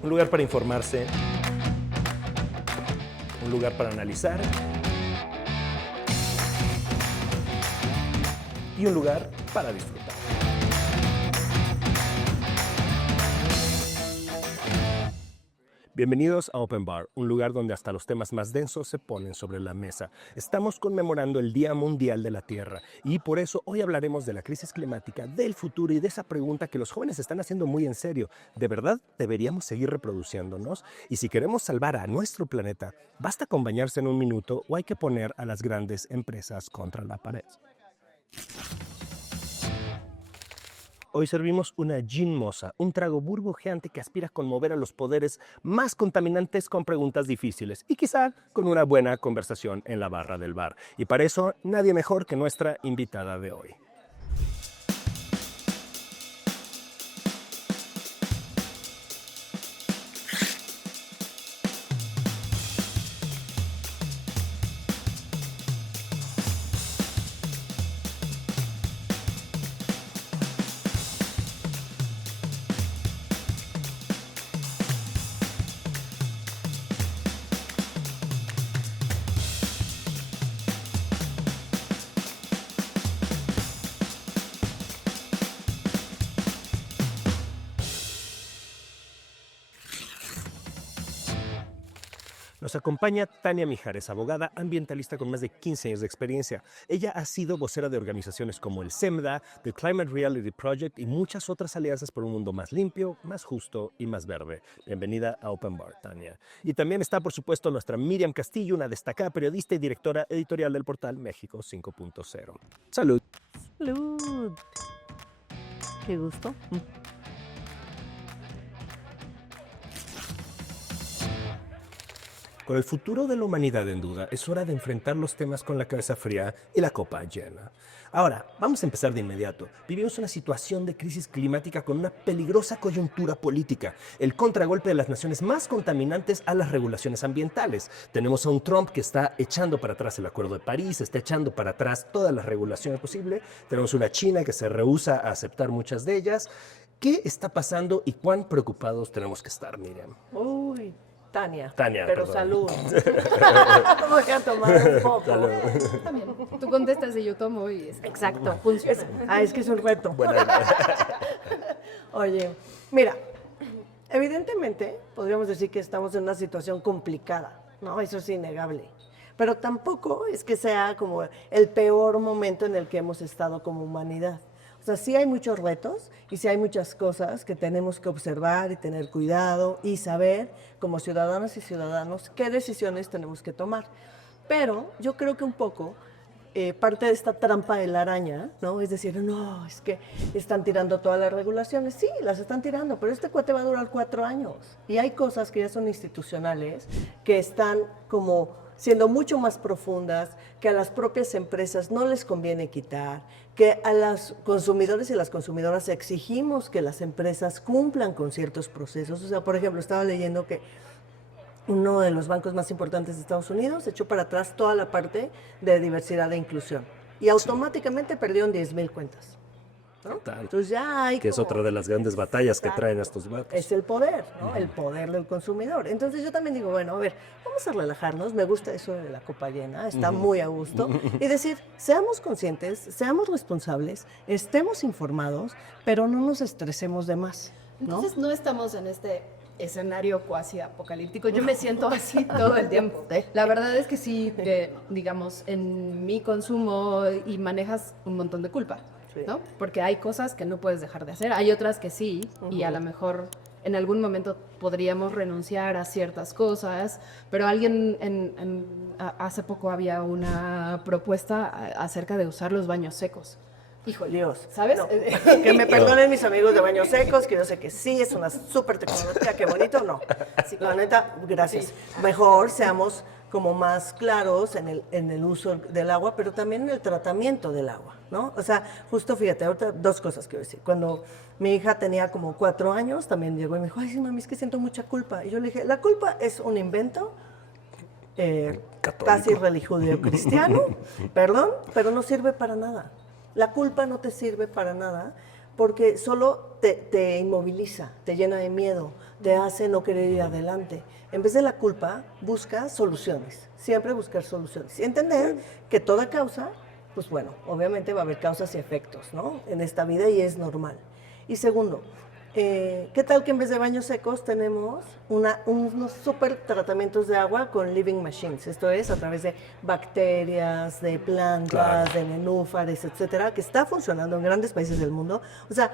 Un lugar para informarse, un lugar para analizar y un lugar para disfrutar. Bienvenidos a Open Bar, un lugar donde hasta los temas más densos se ponen sobre la mesa. Estamos conmemorando el Día Mundial de la Tierra y por eso hoy hablaremos de la crisis climática, del futuro y de esa pregunta que los jóvenes están haciendo muy en serio. ¿De verdad deberíamos seguir reproduciéndonos? Y si queremos salvar a nuestro planeta, ¿basta con bañarse en un minuto o hay que poner a las grandes empresas contra la pared? Hoy servimos una Gin Mosa, un trago burbujeante que aspira a conmover a los poderes más contaminantes con preguntas difíciles y quizá con una buena conversación en la barra del bar. Y para eso, nadie mejor que nuestra invitada de hoy. Nos acompaña Tania Mijares, abogada ambientalista con más de 15 años de experiencia. Ella ha sido vocera de organizaciones como el SEMDA, The Climate Reality Project y muchas otras alianzas por un mundo más limpio, más justo y más verde. Bienvenida a Open Bar, Tania. Y también está, por supuesto, nuestra Miriam Castillo, una destacada periodista y directora editorial del portal México 5.0. Salud. Salud. Qué gusto. Con el futuro de la humanidad en duda, es hora de enfrentar los temas con la cabeza fría y la copa llena. Ahora, vamos a empezar de inmediato. Vivimos una situación de crisis climática con una peligrosa coyuntura política, el contragolpe de las naciones más contaminantes a las regulaciones ambientales. Tenemos a un Trump que está echando para atrás el Acuerdo de París, está echando para atrás todas las regulaciones posibles. Tenemos una China que se rehúsa a aceptar muchas de ellas. ¿Qué está pasando y cuán preocupados tenemos que estar, Miriam? Uy, Tania. Tania, pero perdón. salud. Voy a tomar un poco. Salud. También. Tú contestas y yo tomo y es... Exacto. Es que es un reto. Buena idea. Oye, mira, evidentemente podríamos decir que estamos en una situación complicada, ¿no? Eso es innegable. Pero tampoco es que sea como el peor momento en el que hemos estado como humanidad. O sea, sí hay muchos retos y sí hay muchas cosas que tenemos que observar y tener cuidado y saber como ciudadanas y ciudadanos qué decisiones tenemos que tomar. Pero yo creo que un poco parte de esta trampa de la araña, ¿no? Es decir, no, es que están tirando todas las regulaciones. Sí, las están tirando, pero este cuate va a durar 4 años. Y hay cosas que ya son institucionales, que están como siendo mucho más profundas, que a las propias empresas no les conviene quitar, que a los consumidores y las consumidoras exigimos que las empresas cumplan con ciertos procesos. O sea, por ejemplo, estaba leyendo que uno de los bancos más importantes de Estados Unidos echó para atrás toda la parte de diversidad e inclusión y automáticamente perdieron 10,000 cuentas, ¿no? Entonces ya hay Que es como- otra de las grandes batallas que Exacto. traen estos vatos. Es el poder, ¿no? El poder del consumidor. Entonces yo también digo, bueno, a ver, vamos a relajarnos, me gusta eso de la copa llena, está muy a gusto, y decir, seamos conscientes, seamos responsables, estemos informados, pero no nos estresemos de más, ¿no? Entonces no estamos en este escenario cuasi apocalíptico. Yo me siento así todo el tiempo. La verdad es que sí, digamos, en mi consumo y manejas un montón de culpa, Sí. ¿no? Porque hay cosas que no puedes dejar de hacer, hay otras que sí, y a lo mejor en algún momento podríamos renunciar a ciertas cosas, pero hace poco había una propuesta acerca de usar los baños secos. Híjole, Dios, ¿sabes? no. Que me perdonen mis amigos de Baños Secos, que yo sé que sí, es una súper tecnología, qué bonito, no. La neta, gracias. Mejor seamos como más claros en el uso del agua, pero también en el tratamiento del agua, ¿no? O sea, justo fíjate, ahorita 2 cosas quiero decir. Cuando mi hija tenía como 4 años, también llegó y me dijo, ay, sí, mami, es que siento mucha culpa. Y yo le dije, la culpa es un invento casi religio-cristiano, perdón, pero no sirve para nada. La culpa no te sirve para nada porque solo te inmoviliza, te llena de miedo, te hace no querer ir adelante. En vez de la culpa, busca soluciones, siempre buscar soluciones. Y entender que toda causa, pues bueno, obviamente va a haber causas y efectos, ¿no? En esta vida y es normal. Y segundo, ¿qué tal que en vez de baños secos tenemos unos super tratamientos de agua con living machines? Esto es a través de bacterias, de plantas, Claro. de nenúfares, etcétera, que está funcionando en grandes países del mundo. O sea,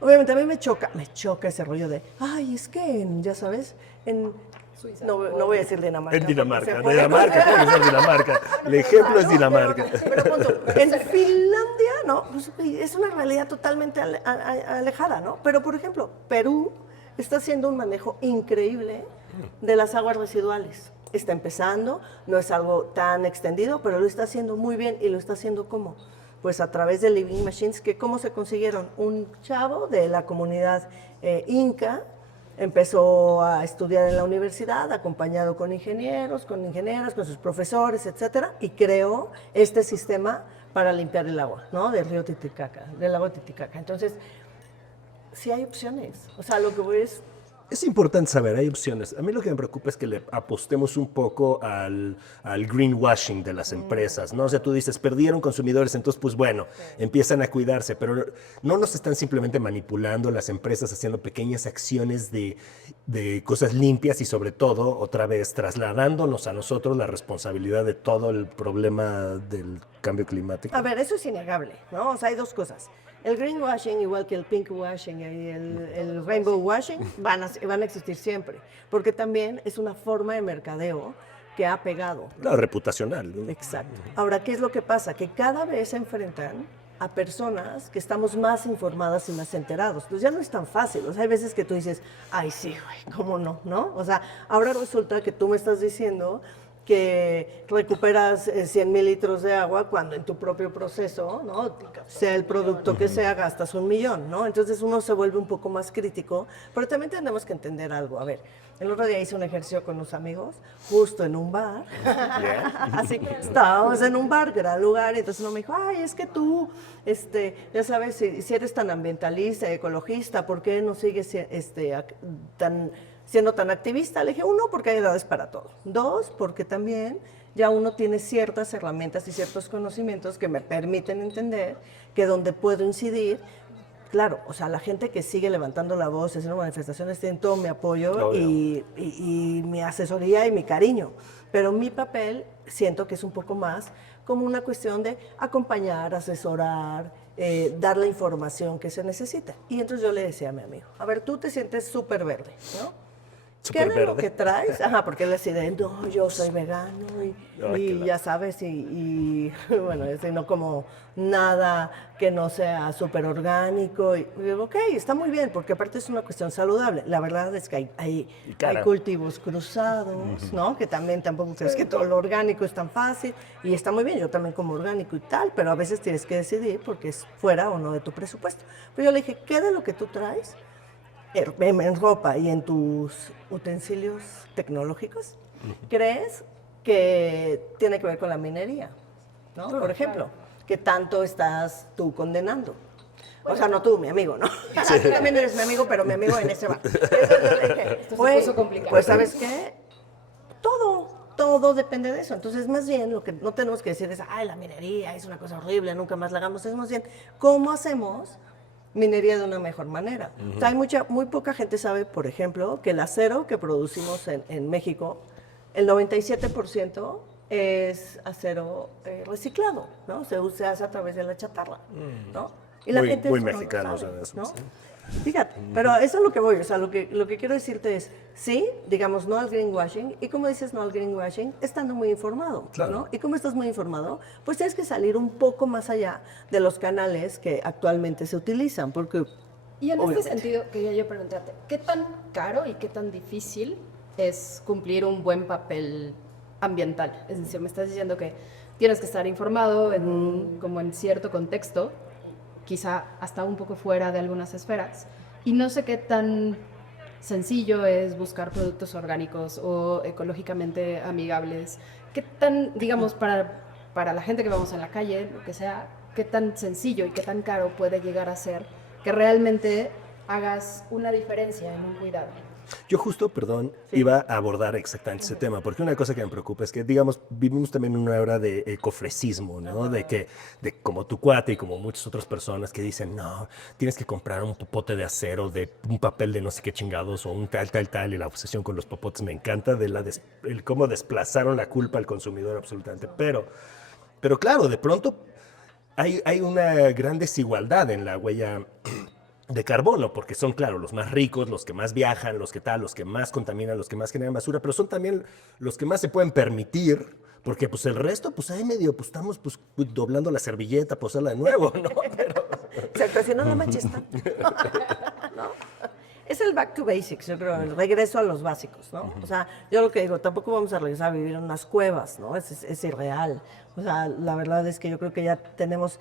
obviamente a mí me choca ese rollo de, ay, es que, ya sabes, en... Suiza. No voy a decir Dinamarca. En porque Dinamarca, se puede- Dinamarca, tiene que ser Dinamarca. El ejemplo es ¿no? Dinamarca. Pero punto, en Finlandia, ¿no? Pues, es una realidad totalmente alejada, ¿no? Pero, por ejemplo, Perú está haciendo un manejo increíble de las aguas residuales. Está empezando, no es algo tan extendido, pero lo está haciendo muy bien y lo está haciendo ¿cómo? Pues a través de Living Machines, que ¿cómo se consiguieron? Un chavo de la comunidad inca empezó a estudiar en la universidad, acompañado con ingenieros, con ingenieras, con sus profesores, etcétera, y creó este sistema para limpiar el agua, ¿no? Del río Titicaca, del lago Titicaca. Entonces, sí hay opciones. O sea, lo que voy es... Es importante saber, hay opciones. A mí lo que me preocupa es que le apostemos un poco al greenwashing de las empresas, ¿no? O sea, tú dices, perdieron consumidores, entonces, pues bueno, empiezan a cuidarse, pero no nos están simplemente manipulando las empresas haciendo pequeñas acciones de cosas limpias y sobre todo, otra vez, trasladándonos a nosotros la responsabilidad de todo el problema del cambio climático. A ver, eso es innegable, ¿no? O sea, hay dos cosas. El greenwashing, igual que el pinkwashing y el rainbow washing, van a existir siempre, porque también es una forma de mercadeo que ha pegado. Claro, reputacional, ¿no? Exacto. Ahora, ¿qué es lo que pasa? Que cada vez se enfrentan a personas que estamos más informadas y más enterados. Pues ya no es tan fácil. O sea, hay veces que tú dices, ay, sí, güey, ¿cómo no? ¿No? O sea, ahora resulta que tú me estás diciendo que recuperas 100 mil litros de agua cuando en tu propio proceso, ¿no? Sea el producto que sea, gastas 1 millón, ¿no? Entonces uno se vuelve un poco más crítico, pero también tenemos que entender algo. A ver, el otro día hice un ejercicio con unos amigos, justo en un bar. Así que estábamos en un bar, gran lugar, y entonces uno me dijo, ay, es que tú, ya sabes, si eres tan ambientalista, ecologista, ¿por qué no sigues siendo tan activista? Le dije, uno, porque hay edades para todo. Dos, porque también ya uno tiene ciertas herramientas y ciertos conocimientos que me permiten entender que donde puedo incidir, claro, o sea, la gente que sigue levantando la voz, haciendo manifestaciones, tienen todo mi apoyo y mi asesoría y mi cariño. Pero mi papel siento que es un poco más como una cuestión de acompañar, asesorar, dar la información que se necesita. Y entonces yo le decía a mi amigo, a ver, tú te sientes súper verde, ¿no? ¿Qué de lo que traes? Ajá, porque él decide, no, yo soy vegano y ya sabes, y bueno, no como nada que no sea súper orgánico. Y digo, ok, está muy bien, porque aparte es una cuestión saludable. La verdad es que hay cultivos cruzados, ¿no? Que también tampoco crees que todo lo orgánico es tan fácil. Y está muy bien, yo también como orgánico y tal, pero a veces tienes que decidir porque es fuera o no de tu presupuesto. Pero yo le dije, ¿qué de lo que tú traes en ropa y en tus utensilios tecnológicos, crees que tiene que ver con la minería? ¿No? Por ejemplo, ¿qué tanto estás tú condenando? O sea, no tú, mi amigo, ¿no? Tú también eres mi amigo, pero mi amigo en ese bar. Esto se puso complicado. Pues, ¿sabes qué? Todo depende de eso. Entonces, más bien, lo que no tenemos que decir es, ay, la minería es una cosa horrible, nunca más la hagamos. Es más bien, ¿cómo hacemos minería de una mejor manera? O sea, muy poca gente sabe, por ejemplo, que el acero que producimos en México, el 97% es acero reciclado, ¿no? Se hace a través de la chatarra, ¿no? Y la Muy eso no lo mexicano, sabe, ¿sabes? ¿no? Sí. Fíjate, pero eso es lo que voy, o sea, lo que quiero decirte es, sí, digamos, no al greenwashing, y como dices no al greenwashing, estando muy informado, Claro. ¿no? Y como estás muy informado, pues tienes que salir un poco más allá de los canales que actualmente se utilizan, porque... Y en obviamente, este sentido, quería yo preguntarte, ¿qué tan caro y qué tan difícil es cumplir un buen papel ambiental? Es decir, me estás diciendo que tienes que estar informado como en cierto contexto, quizá hasta un poco fuera de algunas esferas, y no sé qué tan sencillo es buscar productos orgánicos o ecológicamente amigables. ¿Qué tan, digamos, para la gente que vamos en la calle, lo que sea, qué tan sencillo y qué tan caro puede llegar a ser que realmente hagas una diferencia en un cuidado. Yo justo, perdón, iba a abordar exactamente ese tema, porque una cosa que me preocupa es que, digamos, vivimos también en una era de ecofresismo, ¿no? De como tu cuate y como muchas otras personas que dicen, no, tienes que comprar un popote de acero, de un papel de no sé qué chingados, o un tal, y la obsesión con los popotes me encanta, el cómo desplazaron la culpa al consumidor absolutamente. Pero claro, de pronto hay una gran desigualdad en la huella de carbono, porque son, claro, los más ricos, los que más viajan, los que más contaminan, los que más generan basura, pero son también los que más se pueden permitir, porque pues el resto, pues ahí medio, pues estamos pues doblando la servilleta, posarla de nuevo, ¿no? Pero... Exacto, si no, no manches tanto. ¿No? Es el back to basics, yo creo, el regreso a los básicos, ¿no? O sea, yo lo que digo, tampoco vamos a regresar a vivir en unas cuevas, ¿no? Es irreal. O sea, la verdad es que yo creo que ya tenemos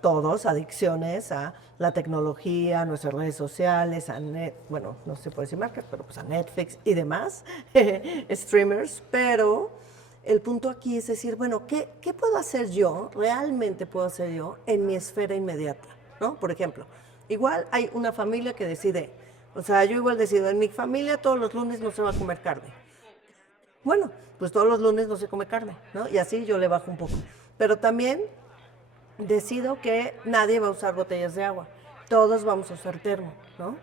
todos, adicciones a la tecnología, a nuestras redes sociales, bueno, no se puede decir marcas, pero pues a Netflix y demás, streamers, pero el punto aquí es decir, bueno, ¿qué puedo hacer yo, realmente puedo hacer yo en mi esfera inmediata, ¿no? Por ejemplo, igual hay una familia que decide, o sea, yo igual decido, en mi familia todos los lunes no se va a comer carne. Bueno, pues todos los lunes no se come carne, ¿no? Y así yo le bajo un poco. Pero también decido que nadie va a usar botellas de agua. Todos vamos a usar termo, ¿no?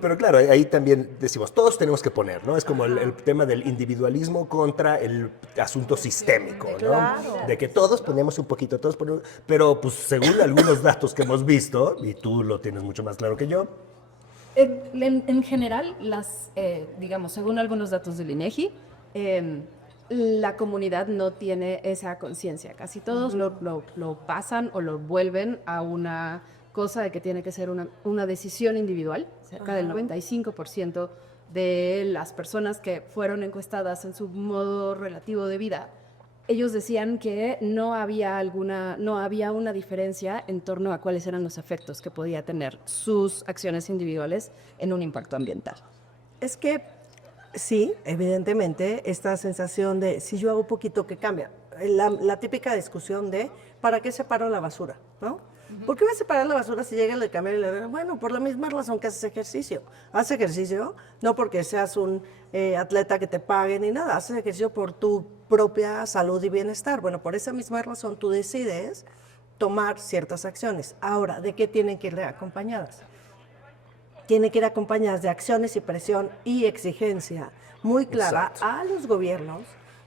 Pero claro, ahí también decimos, todos tenemos que poner, ¿no? Es como el tema del individualismo contra el asunto sistémico, ¿no? Claro. De que todos ponemos un poquito, pero pues según algunos datos que hemos visto, y tú lo tienes mucho más claro que yo. En general, digamos, según algunos datos del INEGI, la comunidad no tiene esa conciencia. Casi todos lo pasan o lo vuelven a una cosa de que tiene que ser una decisión individual. Cerca del 95% de las personas que fueron encuestadas en su modo relativo de vida, ellos decían que no había una diferencia en torno a cuáles eran los efectos que podía tener sus acciones individuales en un impacto ambiental. Es que sí, evidentemente, esta sensación de si yo hago poquito, ¿qué cambia? La típica discusión de ¿para qué separo la basura? ¿No? ¿Por qué voy a separar la basura si llega el camión y le digo, bueno, por la misma razón que haces ejercicio? Haz ejercicio no porque seas un atleta que te pague ni nada, haces ejercicio por tu propia salud y bienestar. Bueno, por esa misma razón tú decides tomar ciertas acciones. Ahora, ¿de qué tienen que ir acompañadas? Tienen que ir acompañadas de acciones y presión y exigencia muy clara a los gobiernos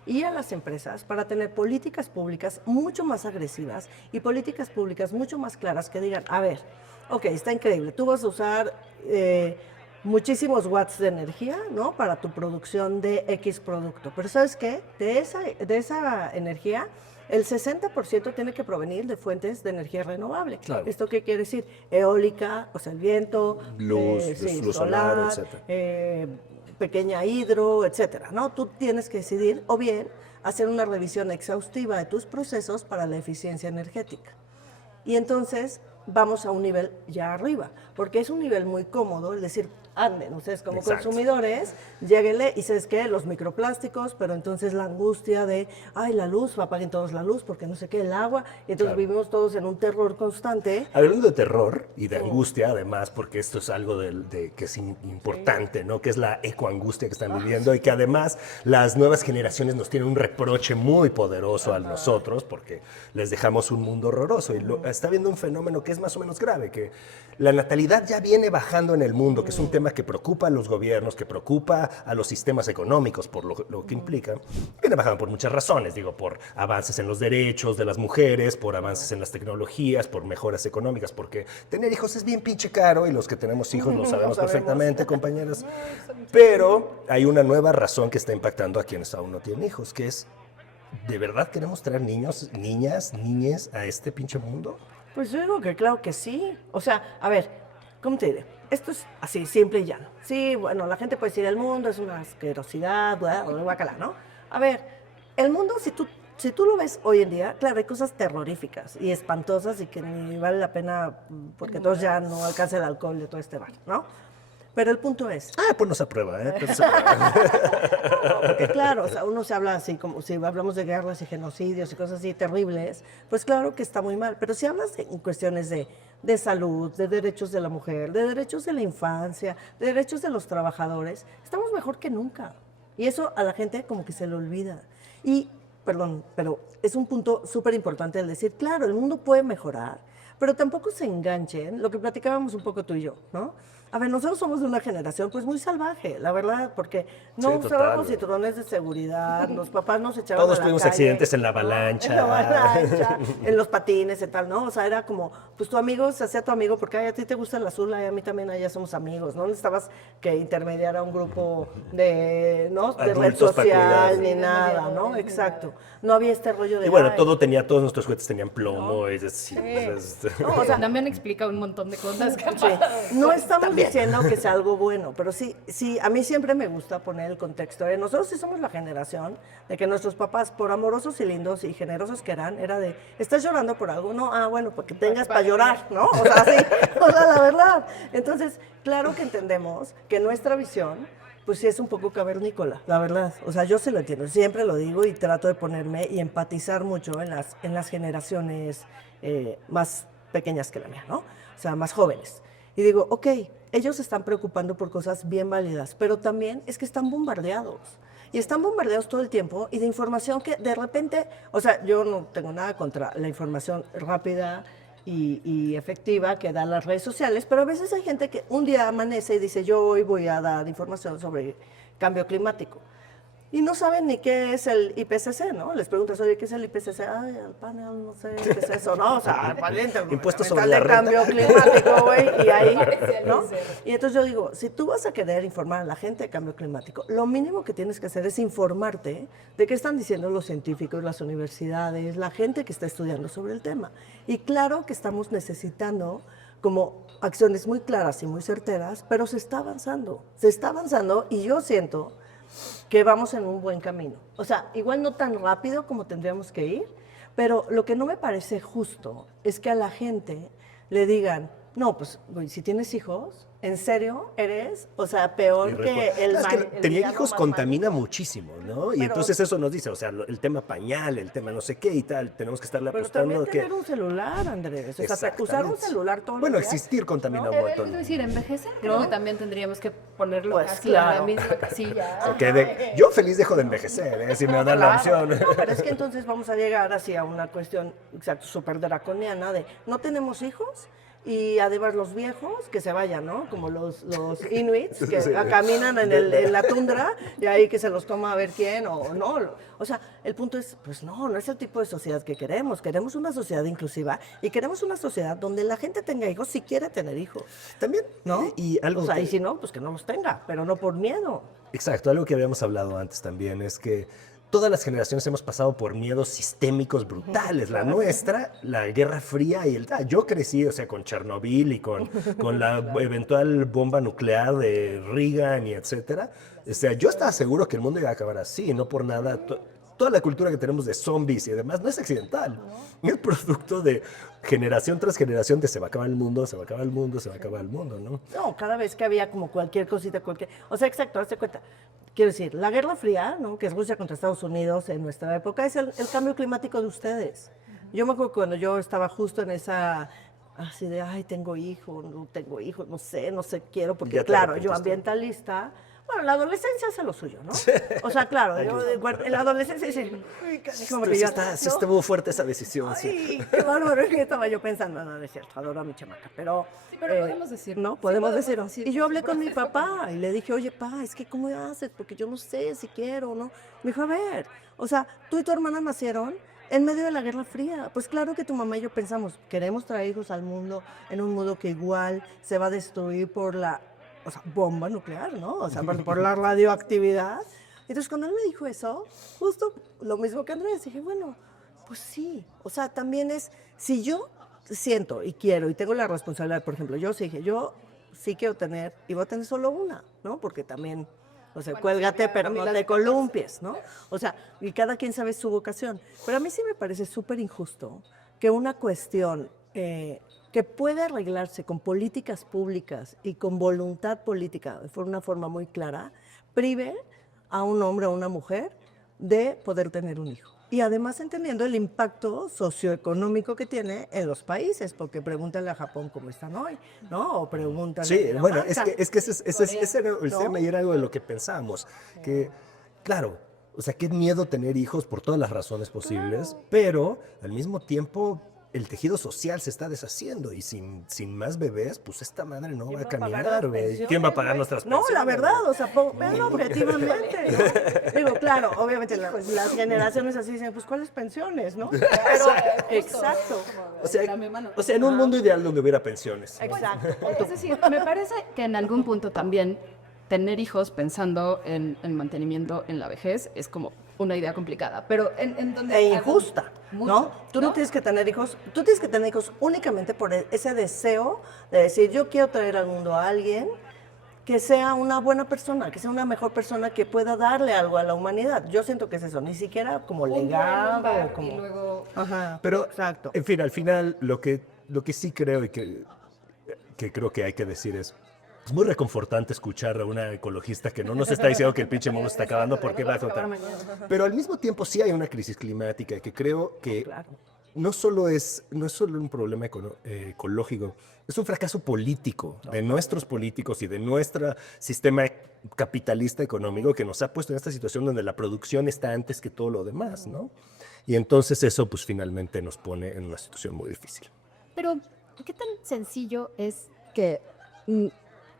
y a las empresas para tener políticas públicas mucho más agresivas y políticas públicas mucho más claras que digan, a ver, ok, está increíble, tú vas a usar muchísimos watts de energía, ¿no? Para tu producción de X producto, pero ¿sabes qué? De esa energía, el 60% tiene que provenir de fuentes de energía renovable. Claro. ¿Esto qué quiere decir? Eólica, o sea, el viento, luz solar, etcétera. Pequeña hidro, etcétera, ¿no? Tú tienes que decidir o bien hacer una revisión exhaustiva de tus procesos para la eficiencia energética. Y entonces vamos a un nivel ya arriba, porque es un nivel muy cómodo, es decir, anden, ustedes como consumidores, lléguenle y ¿sabes qué? Los microplásticos, pero entonces la angustia de, ay, la luz, apaguen todos la luz porque no sé qué, el agua, y entonces vivimos todos en un terror constante. Hablando de terror y de angustia, además, porque esto es algo que es importante, ¿no? Que es la ecoangustia que están viviendo y que además las nuevas generaciones nos tienen un reproche muy poderoso a nosotros porque les dejamos un mundo horroroso. Y está habiendo un fenómeno que es más o menos grave, que la natalidad ya viene bajando en el mundo, que es un tema que preocupa a los gobiernos, que preocupa a los sistemas económicos por lo que implica. Viene bajando por muchas razones, digo, por avances en los derechos de las mujeres, por avances en las tecnologías, por mejoras económicas, porque tener hijos es bien pinche caro y los que tenemos hijos lo sabemos perfectamente, compañeras. Pero hay una nueva razón que está impactando a quienes aún no tienen hijos, que es, ¿de verdad queremos traer niños, niñas, niñes a este pinche mundo? Pues yo digo que claro que sí. O sea, a ver, ¿cómo te diré? Esto es así, simple y llano. Sí, bueno, la gente puede decir, el mundo es una asquerosidad, guacala, ¿no? A ver, el mundo, si tú lo ves hoy en día, claro, hay cosas terroríficas y espantosas y que ni vale la pena, porque todos ya no alcanza el alcohol de todo este bar, ¿no? Pero el punto es... Ponnos a prueba, ¿eh? Porque claro, o sea, uno se habla así, como si hablamos de guerras y genocidios y cosas así terribles, pues claro que está muy mal. Pero si hablas en cuestiones de de salud, de derechos de la mujer, de derechos de la infancia, de derechos de los trabajadores, estamos mejor que nunca. Y eso a la gente como que se le olvida. Y, perdón, pero es un punto súper importante el decir, claro, el mundo puede mejorar, pero tampoco se enganchen, lo que platicábamos un poco tú y yo, ¿no? A ver, nosotros somos de una generación pues muy salvaje, la verdad, porque no Sí, usábamos total. cinturones de seguridad, los papás nos echaban Todos a la tuvimos calle, accidentes en la ¿no? avalancha. En la avalancha, en los patines y tal, ¿no? O sea, era como, pues tu amigo se hacía tu amigo porque ay, a ti te gusta el azul, ay, a mí también, ya somos amigos, no necesitabas que intermediara un grupo de, ¿no? De red Adultos para social cuidar. ni Sí, de nada, ¿no? mediadores, ni Exacto. No había este rollo de, Y bueno, ay, todos nuestros juguetes tenían plomo, es decir, no, o sea, También explica un montón de cosas que sí, no estamos diciendo que sea algo bueno, pero sí, sí, a mí siempre me gusta poner el contexto. Nosotros sí somos la generación de que nuestros papás, por amorosos y lindos y generosos que eran, era de, ¿estás llorando por algo? No, bueno, porque tengas para llorar, ¿no? O sea, sí, o sea, la verdad. Entonces, claro que entendemos que nuestra visión, pues sí es un poco cavernícola, la verdad. O sea, yo se lo entiendo, siempre lo digo y trato de ponerme y empatizar mucho en las generaciones más pequeñas que la mía, ¿no? O sea, más jóvenes. Y digo, ok, ellos se están preocupando por cosas bien válidas, pero también es que están bombardeados. Y están bombardeados todo el tiempo y de información que de repente, o sea, yo no tengo nada contra la información rápida y efectiva que dan las redes sociales, pero a veces hay gente que un día amanece y dice, yo hoy voy a dar información sobre cambio climático. Y no saben ni qué es el IPCC, ¿no? Les preguntas, oye, ¿qué es el IPCC? Ay, el panel, no sé, ¿qué es eso? No, o sea, Impuesto sobre de la renta. cambio climático, güey, y ahí, Parece ¿no? Alicia. Y entonces yo digo, si tú vas a querer informar a la gente de cambio climático, lo mínimo que tienes que hacer es informarte de qué están diciendo los científicos, las universidades, la gente que está estudiando sobre el tema. Y claro que estamos necesitando como acciones muy claras y muy certeras, pero se está avanzando y yo siento que vamos en un buen camino. O sea, igual no tan rápido como tendríamos que ir, pero lo que no me parece justo es que a la gente le digan, no, pues, güey, si tienes hijos, ¿en serio eres? O sea, peor que el Es que el tener villano hijos más contamina maligno. muchísimo, ¿no? Y Pero- entonces eso nos dice, o sea, el tema pañal, el tema no sé qué y tal, tenemos que estarle Pero apostando también a que... tener un celular, Andrés. O sea, usar un Exactamente. celular todo Bueno, el día. existir contamina un Es montón. decir, envejecer, creo ¿No? que también tendríamos que ponerlo Pues casi en la claro. misma casilla. Yo feliz dejo de envejecer, si me dan la Claro. opción. No, pero es que entonces vamos a llegar así a una cuestión exacto, súper draconiana de no tenemos hijos y además los viejos que se vayan, ¿no? Como los inuits que Sí. caminan en la tundra y ahí que se los toma a ver quién o no. O sea, el punto es, pues no es el tipo de sociedad que queremos. Queremos una sociedad inclusiva y queremos una sociedad donde la gente tenga hijos si quiere tener hijos, También, ¿no? y algo O sea, que- y si no, pues que no los tenga, pero no por miedo. Exacto, algo que habíamos hablado antes también es que todas las generaciones hemos pasado por miedos sistémicos brutales. La nuestra, la Guerra Fría y el... yo crecí, o sea, con Chernobyl y con la eventual bomba nuclear de Reagan y etcétera. O sea, yo estaba seguro que el mundo iba a acabar así, no por nada. Toda la cultura que tenemos de zombies y demás no es accidental. Es producto de generación tras generación de se va a acabar el mundo, se va a acabar el mundo, se va a acabar el mundo, ¿no? No, cada vez que había como cualquier cosita, o sea, exacto, hazte cuenta. Quiero decir, la Guerra Fría, ¿no? Que es Rusia contra Estados Unidos en nuestra época, es el cambio climático de ustedes. Yo me acuerdo cuando yo estaba justo en esa, así de, ay, tengo hijos, no tengo hijos, no sé, quiero, porque Ya te claro, yo arrepentiste. ambientalista, bueno, la adolescencia hace lo suyo, ¿no? O sea, claro, yo en la adolescencia dice, uy, canijo, porque Sí, yo, sí ¿no? estuvo fuerte esa decisión. Sí. Ay, qué bárbaro, es que estaba yo pensando, no, no es cierto, adoro a mi chamaca, pero... pero podemos decirlo. ¿no? Sí, Podemos podemos decirlo. decir. Y yo hablé con mi papá y le dije, oye, pa, es que ¿cómo haces? Porque yo no sé si quiero o no. Me dijo, a ver, o sea, tú y tu hermana nacieron en medio de la Guerra Fría. Pues claro que tu mamá y yo pensamos, queremos traer hijos al mundo, en un mundo que igual se va a destruir por la, o sea, bomba nuclear, ¿no? O sea, por la radioactividad. Entonces, cuando él me dijo eso, justo lo mismo que Andrés, dije, bueno, pues sí. O sea, también es, si yo siento y quiero y tengo la responsabilidad, por ejemplo, yo sí dije, yo sí quiero tener, y voy a tener solo una, ¿no? Porque también, o sea, Bueno, cuélgate, sí, pero a mí no las te de 14, columpies, ¿no? O sea, y cada quien sabe su vocación. Pero a mí sí me parece súper injusto que una cuestión que puede arreglarse con políticas públicas y con voluntad política de una forma muy clara, prive a un hombre o una mujer de poder tener un hijo. Y además entendiendo el impacto socioeconómico que tiene en los países, porque pregúntale a Japón cómo están hoy, ¿no? O pregúntale Sí, a bueno, Dinamarca. es que ese era el ¿No? tema y era algo de lo que pensábamos. Que, claro, o sea, qué miedo tener hijos por todas las razones posibles, pero al mismo tiempo el tejido social se está deshaciendo y sin más bebés, pues esta madre no va a caminar, güey. ¿Quién va a pagar nuestras No, pensiones? la verdad, o sea, véanlo objetivamente, ¿no? Digo, claro, obviamente pues, las generaciones así dicen, pues ¿cuáles pensiones, no? Pero, exacto. O sea, en un mundo ideal donde hubiera pensiones. Exacto. Es decir, me parece que en algún punto también tener hijos pensando en el mantenimiento en la vejez es como una idea complicada, pero en donde... E injusta, Mucho, ¿no? Tú no tienes que tener hijos, tú tienes que tener hijos únicamente por ese deseo de decir, yo quiero traer al mundo a alguien que sea una buena persona, que sea una mejor persona que pueda darle algo a la humanidad. Yo siento que es eso, ni siquiera como legado, lugar como... y luego... Ajá, Pero, exacto. en fin, al final lo que sí creo y que creo que hay que decir es muy reconfortante escuchar a una ecologista que no nos está diciendo que el pinche mundo se está acabando porque va a flotar. Pero al mismo tiempo sí hay una crisis climática que creo que no solo es un problema ecológico, es un fracaso político de nuestros políticos y de nuestro sistema capitalista económico que nos ha puesto en esta situación donde la producción está antes que todo lo demás, ¿no? Y entonces eso pues finalmente nos pone en una situación muy difícil. Pero, ¿qué tan sencillo es que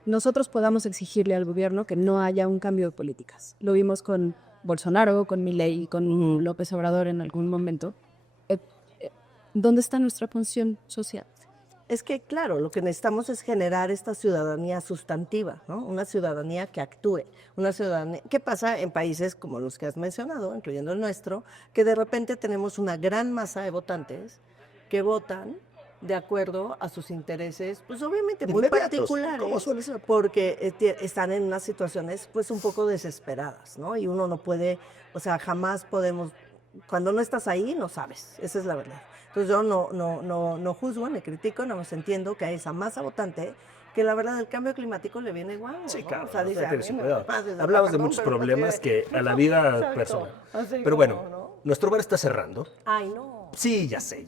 nosotros podamos exigirle al gobierno que no haya un cambio de políticas? Lo vimos con Bolsonaro, con Milei y con López Obrador en algún momento. ¿Dónde está nuestra función social? Es que, claro, lo que necesitamos es generar esta ciudadanía sustantiva, ¿no? Una ciudadanía que actúe, una ciudadanía... ¿Qué pasa en países como los que has mencionado, incluyendo el nuestro, que de repente tenemos una gran masa de votantes que votan de acuerdo a sus intereses, pues obviamente muy Inmediatos, particulares, como suele ser. porque están en unas situaciones pues un poco desesperadas, ¿no? Y uno no puede, o sea, jamás podemos, cuando no estás ahí, no sabes, esa es la verdad. Entonces yo no juzgo ni critico, no entiendo que hay esa masa votante que la verdad el cambio climático le viene igual. Sí, ¿no? claro, O sea, dice, tiene a su mí me cuidado. pasa, dice, Hablamos de perdón, muchos pero problemas porque- que a la vida Exacto, personal. así Pero como, bueno, ¿no? nuestro bar está cerrando. Ay, no. Sí, ya sé,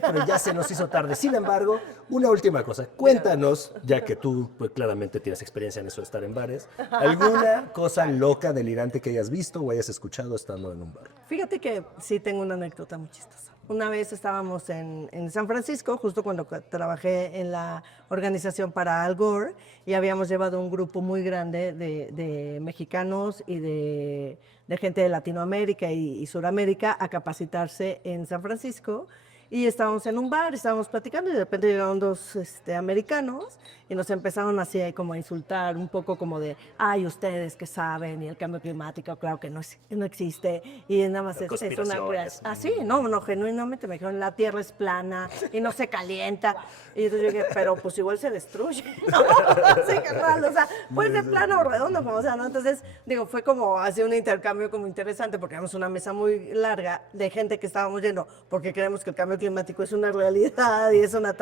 pero ya se nos hizo tarde. Sin embargo, una última cosa. Cuéntanos, ya que tú pues, claramente tienes experiencia en eso de estar en bares, alguna cosa loca, delirante que hayas visto o hayas escuchado estando en un bar. Fíjate que sí tengo una anécdota muy chistosa. Una vez estábamos en San Francisco, justo cuando trabajé en la organización para Al Gore, y habíamos llevado un grupo muy grande de mexicanos y de gente de Latinoamérica y Suramérica a capacitarse en San Francisco. Y estábamos en un bar, estábamos platicando y de repente llegaron dos americanos y nos empezaron así como a insultar, un poco como de, ay, ustedes que saben, y el cambio climático, claro que no existe, y nada más es una Conspiraciones. creación. Así, no, genuinamente me dijeron, la Tierra es plana y no se calienta. Y entonces yo dije, pero pues igual se destruye, ¿no? Así que raro, o sea, puede ser plano o redondo, como sea, ¿no? Entonces, digo, fue como así un intercambio como interesante, porque éramos una mesa muy larga de gente que estábamos yendo, porque creemos que el cambio climático es una realidad y es una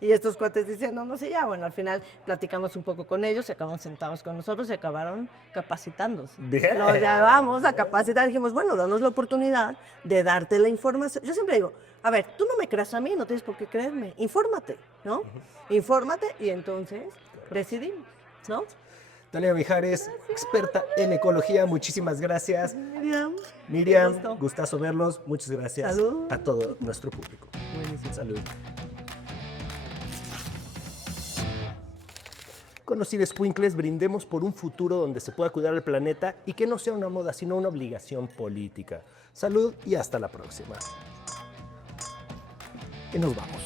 y estos cuates diciendo, no sé, ya, bueno, al final platicamos un poco con ellos, se acabaron sentados con nosotros y acabaron capacitándose. Bien. Nos llevamos a capacitar, dijimos, bueno, danos la oportunidad de darte la información. Yo siempre digo, a ver, tú no me creas a mí, no tienes por qué creerme, infórmate, ¿no? Infórmate y entonces decidimos, ¿no? Tania Mijares, experta en ecología, muchísimas gracias. Miriam, Miriam, gustazo verlos, muchas gracias Salud. a todo nuestro público. Salud. Con los Cirescuincles brindemos por un futuro donde se pueda cuidar el planeta y que no sea una moda, sino una obligación política. Salud y hasta la próxima. Y nos vamos.